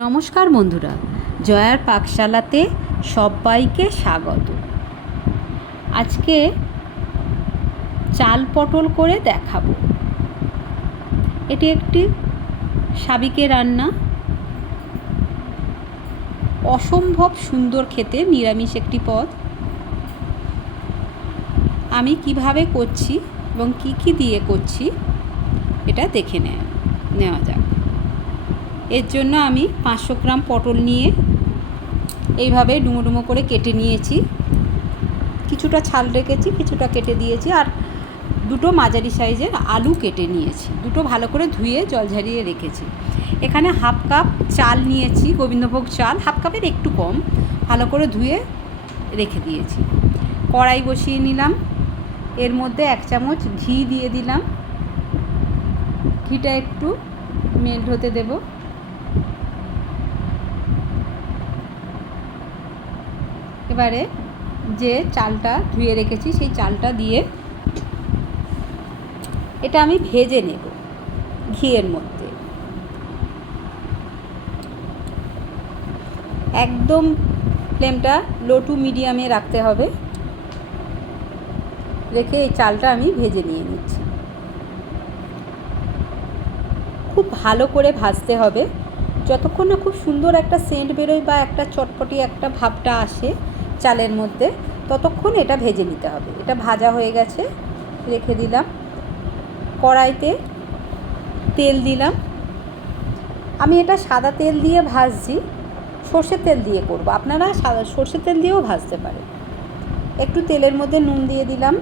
নমস্কার বন্ধুরা, জয়ার পাকশালাতে সবাইকে স্বাগত। আজকে চাল পটল করে দেখাবো। এটি একটি সাবিকে রান্না। অসম্ভব সুন্দর খেতে, নিরামিষ একটি পদ। আমি কীভাবে করছি এবং কি কি দিয়ে করছি, এটা দেখে নেওয়া যাক। এর জন্য আমি পাঁচশো গ্রাম পটল নিয়ে এইভাবে ডুমো ডুমো করে কেটে নিয়েছি। কিছুটা ছাল রেখেছি, কিছুটা কেটে দিয়েছি আর দুটো মাঝারি সাইজের আলু কেটে নিয়েছি। দুটো ভালো করে ধুয়ে, জল ঝারিয়ে রেখেছি। এখানে হাফ কাপ চাল নিয়েছি, গোবিন্দভোগ চাল, হাফ কাপের একটু কম, ভালো করে ধুয়ে রেখে দিয়েছি। কড়াই বসিয়ে নিলাম। এর মধ্যে এক চামচ ঘি দিয়ে দিলাম। ঘিটা একটু মেল্ট হতে দেবো। এবারে যে চালটা ধুয়ে রেখেছি, সেই চালটা দিয়ে এটা আমি ভেজে নেব ঘিয়ের মধ্যে। একদম ফ্লেমটা লো টু মিডিয়ামে রাখতে হবে। রেখে এই চালটা আমি ভেজে নিয়ে নিচ্ছি। খুব ভালো করে ভাজতে হবে। যতক্ষণ না খুব সুন্দর একটা সেন্ট বেরোয় বা একটা চটপটি একটা ভাবটা আসে চালের মধ্যে, ততক্ষণ এটা ভেজে নিতে হবে। এটা ভাজা হয়ে গেছে, রেখে দিলাম। কড়াইতে তেল দিলাম। আমি এটা সাদা তেল দিয়ে ভাজছি, সর্ষের তেল দিয়ে করব। আপনারা সাদা, সর্ষের তেল দিয়েও ভাজতে পারেন। একটু তেলের মধ্যে নুন দিয়ে দিলাম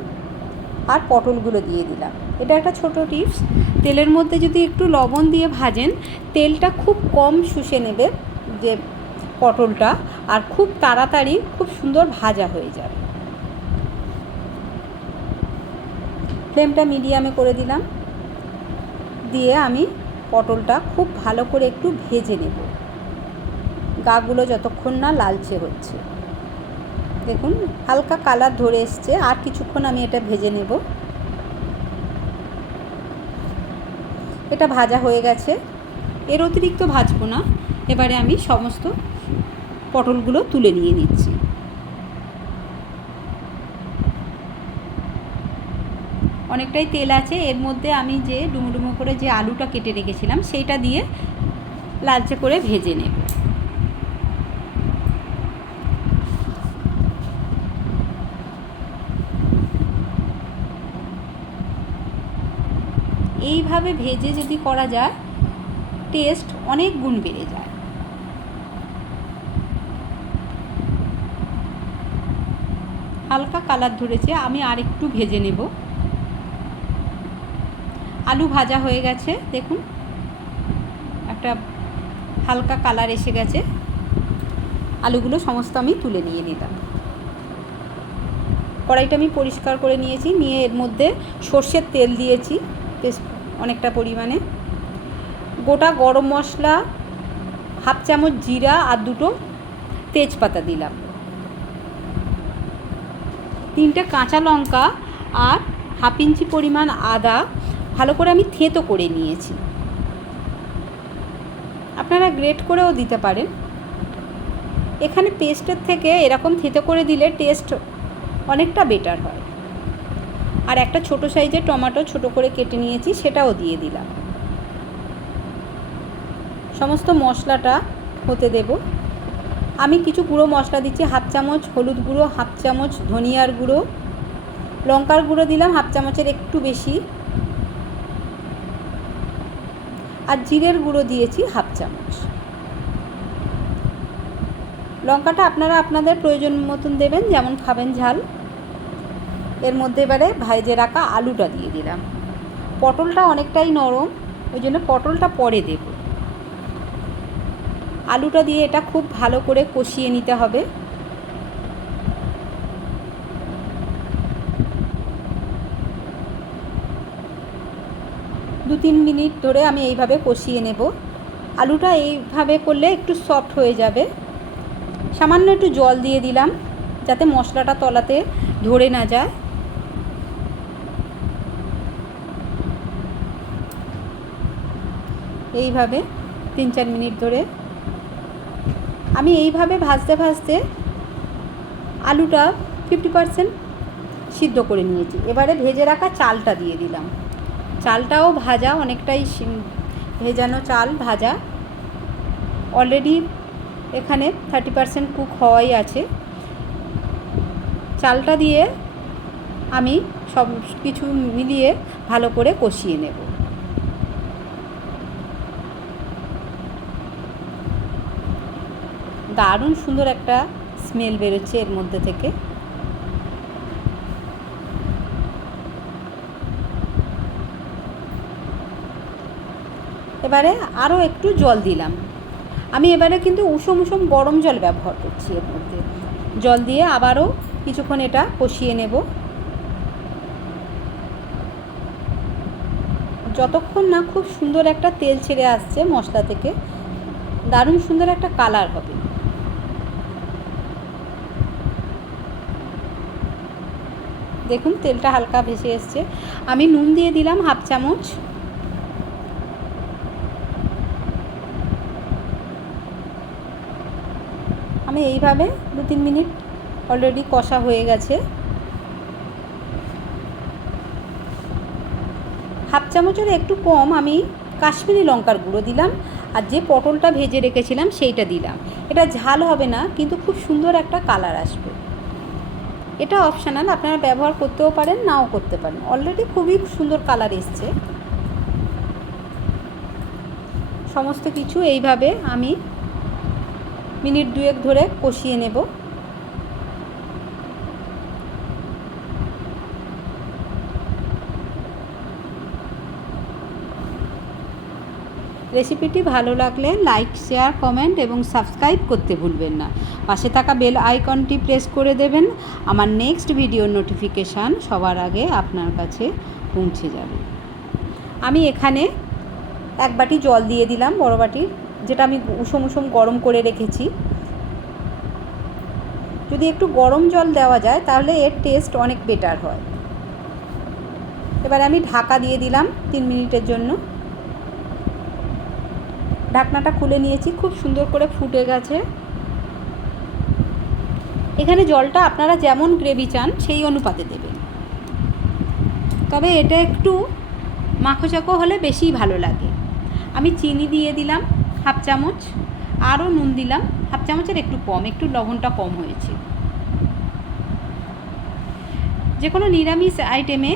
আর পটলগুলো দিয়ে দিলাম। এটা একটা ছোট টিপস। তেলের মধ্যে যদি একটু লবণ দিয়ে ভাজেন, তেলটা খুব কম শুষে নেবে, যে পটলটা আর খুব তাড়াতাড়ি খুব সুন্দর ভাজা হয়ে যাবে। ফ্লেমটা মিডিয়ামে করে দিলাম। দিয়ে আমি পটলটা খুব ভালো করে একটু ভেজে নেব। গাগুলো যতক্ষণ না লালচে হচ্ছে। দেখুন, হালকা কালার ধরে এসছে। আর কিছুক্ষণ আমি এটা ভেজে নেব। এটা ভাজা হয়ে গেছে। এর অতিরিক্ত ভাজবো না। এবারে আমি সমস্ত পটলগুলো তুলে নিয়ে নিচ্ছি। অনেকটাই তেল আছে, এর মধ্যে আমি যে ডুমো ডুমো করে যে আলুটা কেটে রেখেছিলাম, সেইটা দিয়ে লালচে করে ভেজে নেব। এইভাবে ভেজে যদি করা যায় টেস্ট অনেক গুণ বেড়ে যায়। হালকা কালার ধরেছে, আমি আর একটু ভেজে নেব। আলু ভাজা হয়ে গেছে, দেখুন। একটা হালকা কালার এসে গেছে। আলুগুলো সমস্ত আমি তুলে নিয়ে নিলাম। কড়াইটা আমি পরিষ্কার করে নিয়েছি, নিয়ে এর মধ্যে সর্ষের তেল দিয়েছি, বেশ অনেকটা পরিমাণে। গোটা গরম মশলা, হাফ চামচ জিরা আর দুটো তেজপাতা দিলাম। তিনটে কাঁচা লঙ্কা আর হাফ ইঞ্চি পরিমাণ আদা, ভালো করে আমি থেঁতো করে নিয়েছি। আপনারা গ্রেট করেও দিতে পারেন। এখানে পেস্টের থেকে এরকম থেঁতো করে দিলে টেস্ট অনেকটা বেটার হয়। আর একটা ছোট সাইজের টমেটো ছোট করে কেটে নিয়েছি, সেটাও দিয়ে দিলাম। সমস্ত মশলাটা হতে দেব। আমি কিছু গুঁড়ো মশলা দিচ্ছি, হাফ চামচ হলুদ গুঁড়ো, হাফ চামচ ধনিয়ার গুঁড়ো। লঙ্কার গুঁড়ো দিলাম, হাফ চামচের একটু বেশি। আর জিরের গুঁড়ো দিয়েছি, হাফ চামচ। লঙ্কাটা আপনারা আপনাদের প্রয়োজন মতন দেবেন, যেমন খাবেন ঝাল। এর মধ্যে এবারে ভাইজে রাখা আলুটা দিয়ে দিলাম। পটলটা অনেকটাই নরম, ওই জন্য পটলটা পরে দেব। আলুটা দিয়ে এটা খুব ভালো করে কষিয়ে নিতে হবে। দু তিন মিনিট ধরে আমি এইভাবে কষিয়ে নেব। আলুটা এইভাবে করলে একটু সফট হয়ে যাবে। সামান্য একটু জল দিয়ে দিলাম যাতে মশলাটা তলাতে ধরে না যায়। এইভাবে তিন চার মিনিট ধরে আমি এইভাবে ভাজতে ভাজতে আলুটা ফিফটি পারসেন্ট সিদ্ধ করে নিয়েছি। এবারে ভেজে রাখা চালটা দিয়ে দিলাম। চালটাও ভাজা, অনেকটাই ভেজানো চাল ভাজা। অলরেডি এখানে থার্টি পারসেন্ট কুক হওয়াই আছে। চালটা দিয়ে আমি সব কিছু মিলিয়ে ভালো করে কষিয়ে নেব। দারুণ সুন্দর একটা স্মেল বেরোচ্ছে এর মধ্যে থেকে। এবারে আরও একটু জল দিলাম। আমি এবারে কিন্তু উষম উষম গরম জল ব্যবহার করছি এর মধ্যে। জল দিয়ে আবারও কিছুক্ষণ এটা কষিয়ে নেব। যতক্ষণ না খুব সুন্দর একটা তেল ছেড়ে আসছে মশলা থেকে, দারুণ সুন্দর একটা কালার হবে। দেখুন, তেলটা হালকা ভেসে এসছে। আমি নুন দিয়ে দিলাম হাফ চামচ। আমি এইভাবে দু তিন মিনিট অলরেডি কষা হয়ে গেছে। হাফ চামচের একটু কম আমি কাশ্মীরি লঙ্কার গুঁড়ো দিলাম আর যে পটলটা ভেজে রেখেছিলাম সেইটা দিলাম। এটা ঝাল হবে না, কিন্তু খুব সুন্দর একটা কালার আসবে। এটা অপশানাল আপনারা ব্যবহার করতেও পারেন, নাও করতে পারেন। অলরেডি খুবই সুন্দর কালার এসছে। সমস্ত কিছু এইভাবে আমি মিনিট দুয়েক ধরে কষিয়ে নেব। রেসিপিটি ভালো লাগলে লাইক, শেয়ার, কমেন্ট এবং সাবস্ক্রাইব করতে ভুলবেন না। পাশে থাকা বেল আইকনটি প্রেস করে দেবেন। আমার নেক্সট ভিডিওর নোটিফিকেশান সবার আগে আপনার কাছে পৌঁছে যাবে। আমি এখানে এক বাটি জল দিয়ে দিলাম বড় বাটির যেটা আমি উষম উষম গরম করে রেখেছি। যদি একটু গরম জল দেওয়া যায়, তাহলে এর টেস্ট অনেক বেটার হয়। এবার আমি ঢাকা দিয়ে দিলাম তিন মিনিটের জন্য। ঢাকনাটা খুলে নিয়েছি, খুব সুন্দর করে ফুটে গেছে। এখানে জলটা আপনারা যেমন গ্রেভি চান, সেই অনুপাতে দেবেন। তবে এটা একটু মাখো চাকো হলে বেশি ভালো লাগে। আমি চিনি দিয়ে দিলাম, হাফ চামচ। আরও নুন দিলাম, হাফ চামচের একটু কম, একটু লবণটা কম হয়েছে। যে কোনো নিরামিষ আইটেমে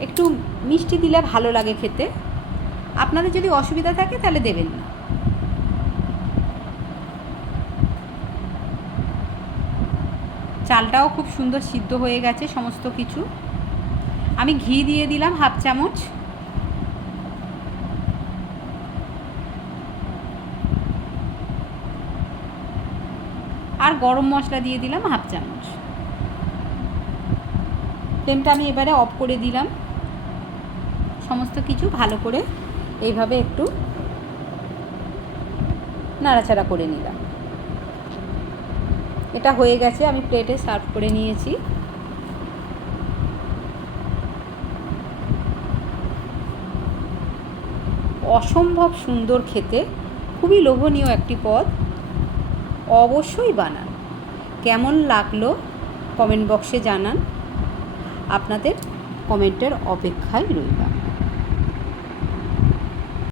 একটু মিষ্টি দিলে ভালো লাগে খেতে। আপনাদের যদি অসুবিধা থাকে তাহলে দেবেন না। চালটাও খুব সুন্দর সিদ্ধ হয়ে গেছে, সমস্ত কিছু। আমি ঘি দিয়ে দিলাম হাফ চামচ। আর গরম মশলা দিয়ে দিলাম হাফ চামচ। ফ্লেমটা আমি এবারে অফ করে দিলাম। সমস্ত কিছু ভালো করে এইভাবে একটু নাড়াচাড়া করে নিলাম। এটা হয়ে গেছে, আমি প্লেটে সার্ভ করে নিয়েছি। অসম্ভব সুন্দর খেতে, খুবই লোভনীয় একটি পদ। অবশ্যই বানান। কেমন লাগল কমেন্ট বক্সে জানান। আপনাদের কমেন্টের অপেক্ষায় রইলাম।